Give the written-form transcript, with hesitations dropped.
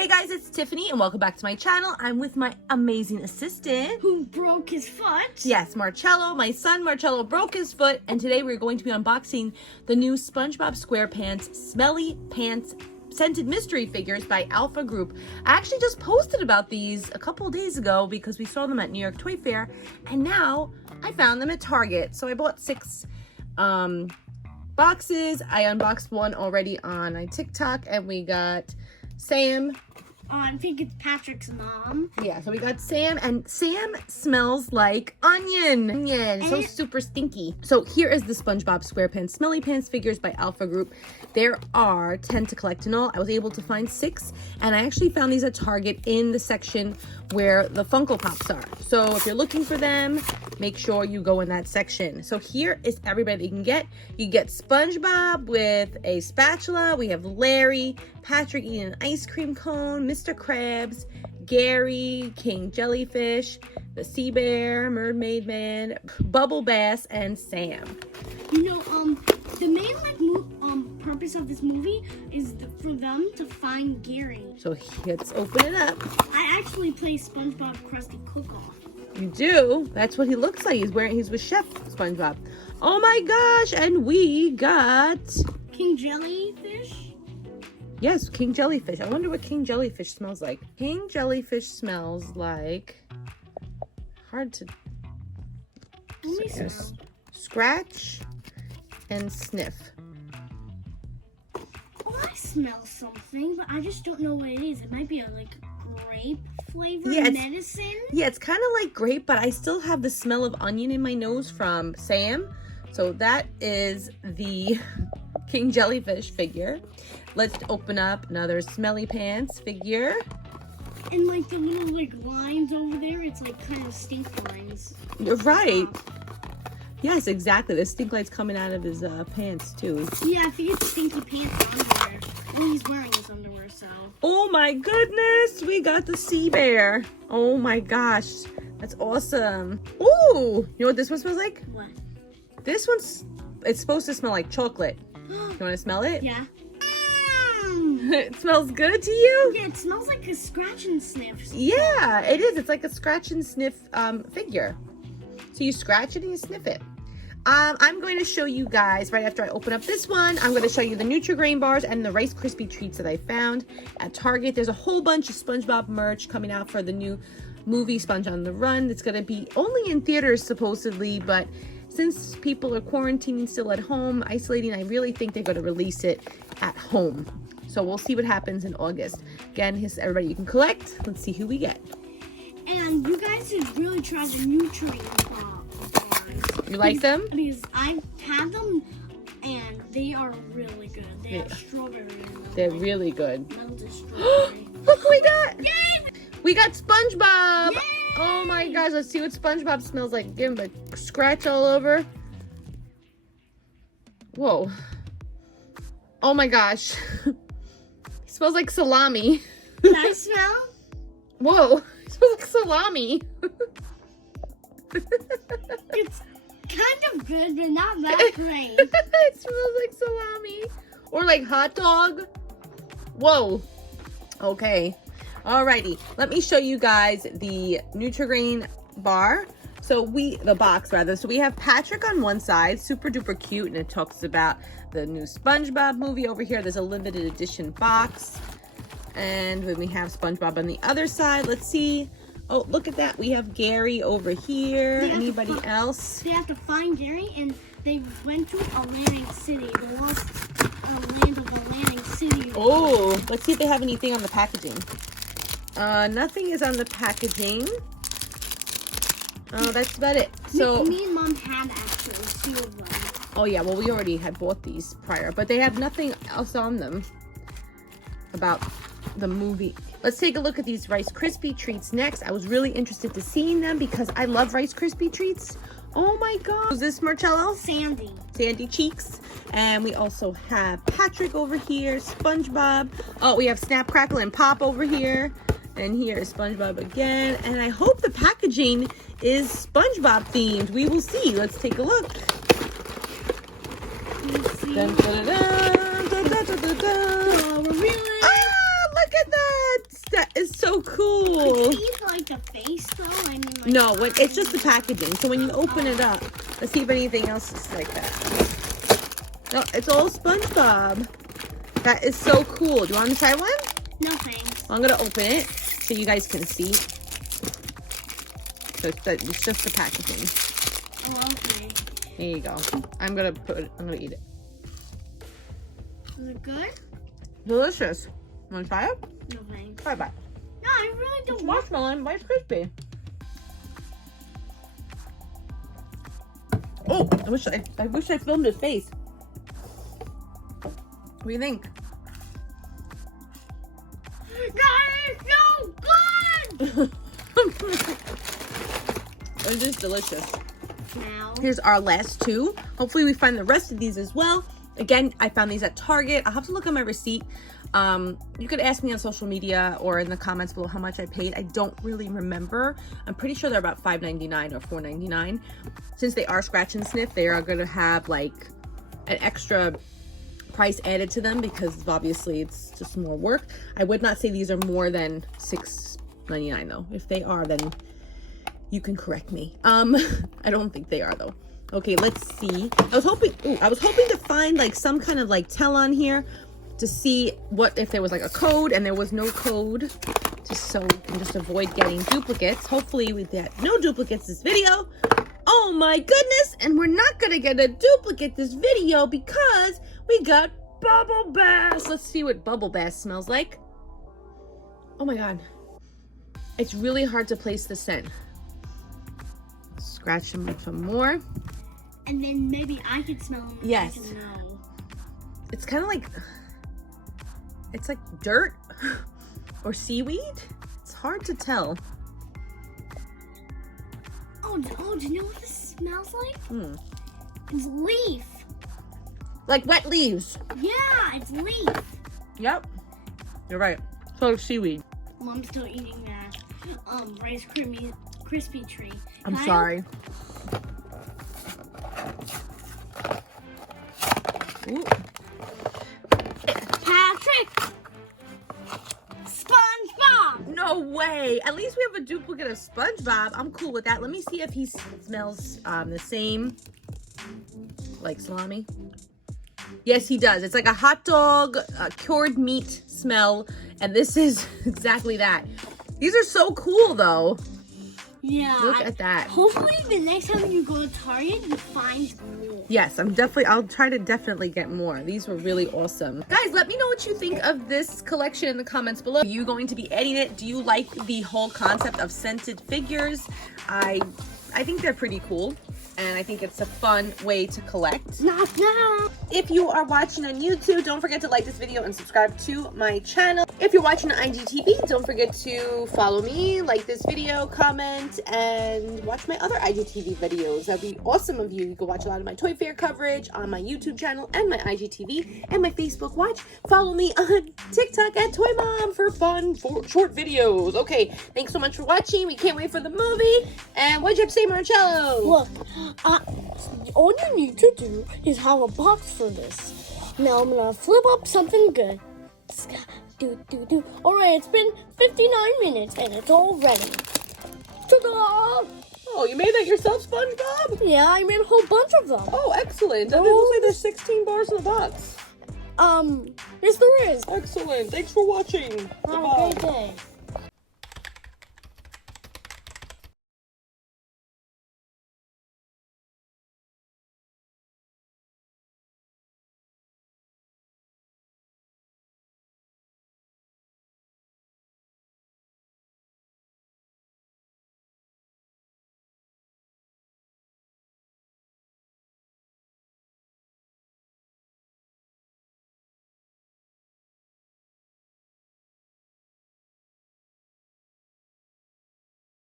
Hey guys, it's Tiffany and welcome back to my channel. I'm with my amazing assistant. Who broke his foot? Yes, Marcello. My son Marcello broke his foot, and today we're going to be unboxing the new Spongebob Squarepants Smelly Pants Scented Mystery Figures by Alpha Group. I actually just posted about these a couple of days ago because we saw them at New York Toy Fair, and now I found them at Target. So I bought 6 boxes. I unboxed one already on my TikTok, and we got Sam. I think it's Patrick's mom. Yeah, so we got Sam, and Sam smells like onion. So super stinky. So here is the Spongebob Squarepants Smelly Pants figures by Alpha Group. There are 10 to collect in all. I was able to find 6, and I actually found these at Target in the section where the Funko Pops are. So if you're looking for them, make sure you go in that section. So here is everybody you can get. You get SpongeBob with a spatula. We have Larry, Patrick eating an ice cream cone, Mr. Krabs, Gary, King Jellyfish, the Sea Bear, Mermaid Man, Bubble Bass, and Sam. You know, the main purpose of this movie is for them to find Gary. So let's open it up. I actually play SpongeBob Krusty Cook-Off. You do? That's what he looks like. He's with Chef SpongeBob. Oh my gosh! And we got King Jellyfish. Yes, King Jellyfish. I wonder what King Jellyfish smells like. King Jellyfish smells like hard to scratch and sniff. Oh, I smell something, but I just don't know what it is. It might be a grape flavor medicine. Yeah, it's kind of like grape, but I still have the smell of onion in my nose from Sam. So that is the King Jellyfish figure. Let's open up another Smelly Pants figure. And the little lines over there, it's kind of stink lines. You're right. Yes, exactly. The stink light's coming out of his pants too. Yeah, I think it's stinky pants underwear. Well, he's wearing his underwear, so. Oh my goodness, we got the Sea Bear. Oh my gosh, that's awesome. Ooh, you know what this one smells like? What? This it's supposed to smell like chocolate. You want to smell it? Yeah. It smells good to you? Yeah, it smells like a scratch and sniff. Yeah, it is. It's like a scratch and sniff figure. So you scratch it and you sniff it. I'm going to show you guys, right after I open up this one, I'm going to show you the Nutri-Grain bars and the Rice Krispie treats that I found at Target. There's a whole bunch of SpongeBob merch coming out for the new movie, Sponge on the Run. It's going to be only in theaters, supposedly, but since people are quarantining still at home, isolating, I really think they're going to release it at home. So we'll see what happens in August. Again, here's everybody you can collect. Let's see who we get. And you guys should really try the Nutri-Grain bars. You like them? Because I've had them, and they are really good. They have strawberry in them. They're really good. Melted strawberry. Look what we got! Yay! We got SpongeBob! Yay! Oh my gosh, let's see what SpongeBob smells like. Give him a scratch all over. Whoa. Oh my gosh. He smells like salami. Can I smell? Whoa, it smells like salami. It's kind of good, but not that great. It smells like salami. Or like hot dog. Whoa. Okay. Alrighty. Let me show you guys the Nutri-Grain bar. So the box rather. So we have Patrick on one side, super duper cute, and it talks about the new SpongeBob movie over here. There's a limited edition box. And then we have SpongeBob on the other side. Let's see. Oh, look at that. We have Gary over here. Anybody else? They have to find Gary, and they went to Atlantic City. They lost land of Atlantic City. Oh, let's see if they have anything on the packaging. Nothing is on the packaging. Oh, that's about it. So me and Mom had actually 2 of them. Oh yeah, well we already had bought these prior, but they have nothing else on them about the movie. Let's take a look at these Rice Krispie treats next. I was really interested to seeing them because I love Rice Krispie treats. Oh my god. Who's this, Marcello? Sandy. Sandy Cheeks. And we also have Patrick over here, SpongeBob. Oh, we have Snap, Crackle, and Pop over here. And here is SpongeBob again. And I hope the packaging is SpongeBob themed. We will see. Let's take a look. Let's see. Dun, dun, dun, dun, dun, dun, dun, dun. Oh, we're really... Ah, look at that. cool. These like the face though? I mean, like, No, it's just the packaging. So when you open it up, let's see if anything else is like that. No, it's all SpongeBob. That is so cool. Do you want to try one? No thanks. I'm gonna open it so you guys can see. So it's just the packaging. Oh, okay. There you go. I'm gonna eat it. Is it good? Delicious. Want to try it? No thanks. Try it. No, I really don't It's want. marshmallow, but it's crispy. Oh, I wish I filmed his face. What do you think? That is so good. It is delicious. Now. Here's our last two. Hopefully we find the rest of these as well. Again, I found these at Target. I'll have to look at my receipt. You could ask me on social media or in the comments below how much I paid. I don't really remember. I'm pretty sure they're about $5.99 or $4.99. Since they are scratch and sniff, they are going to have like an extra price added to them because obviously it's just more work. I would not say these are more than $6.99 though. If they are, then you can correct me. I don't think they are though. Okay, let's see. I was hoping to find like some kind of like tell on here to see what if there was like a code, and there was no code, just so we can just avoid getting duplicates. Hopefully we get no duplicates this video. Oh my goodness, and we're not gonna get a duplicate this video because we got Bubble Bass. Let's see what Bubble Bass smells like. Oh my god. It's really hard to place the scent. Scratch them some more. And then maybe I could smell them. Yes. I can know. It's kind of like, it's like dirt or seaweed. It's hard to tell. Oh, do you know what this smells like? It's leaf. Like wet leaves. Yeah, it's leaf. Yep. You're right. So seaweed. Well, I'm still eating that Rice Krispie tree. I'm sorry. Ooh. Patrick! SpongeBob! No way. At least we have a duplicate of SpongeBob. I'm cool with that. Let me see if he smells the same, like salami. Yes, he does. It's like a hot dog, cured meat smell, and this is exactly that. These are so cool, though. Yeah. Look at that. Hopefully, the next time you go to Target, you find more. Yes, I'll try to definitely get more. These were really awesome. Guys, let me know what you think of this collection in the comments below. Are you going to be adding it? Do you like the whole concept of scented figures? I think they're pretty cool. And I think it's a fun way to collect. Knock, knock. If you are watching on YouTube, don't forget to like this video and subscribe to my channel. If you're watching on IGTV, don't forget to follow me, like this video, comment, and watch my other IGTV videos. That'd be awesome of you. You can watch a lot of my Toy Fair coverage on my YouTube channel and my IGTV and my Facebook watch. Follow me on TikTok at Toy Mom for fun, short videos. Okay, thanks so much for watching. We can't wait for the movie. And what'd you have to say, Marcello? Look, all you need to do is have a box for this. Now I'm gonna flip up something good. Alright, it's been 59 minutes and it's all ready. Ta-da! Oh, you made that yourself, SpongeBob? Yeah, I made a whole bunch of them. Oh, excellent. And it looks like there's 16 bars in the box. Yes there is. Excellent. Thanks for watching. Have a great day.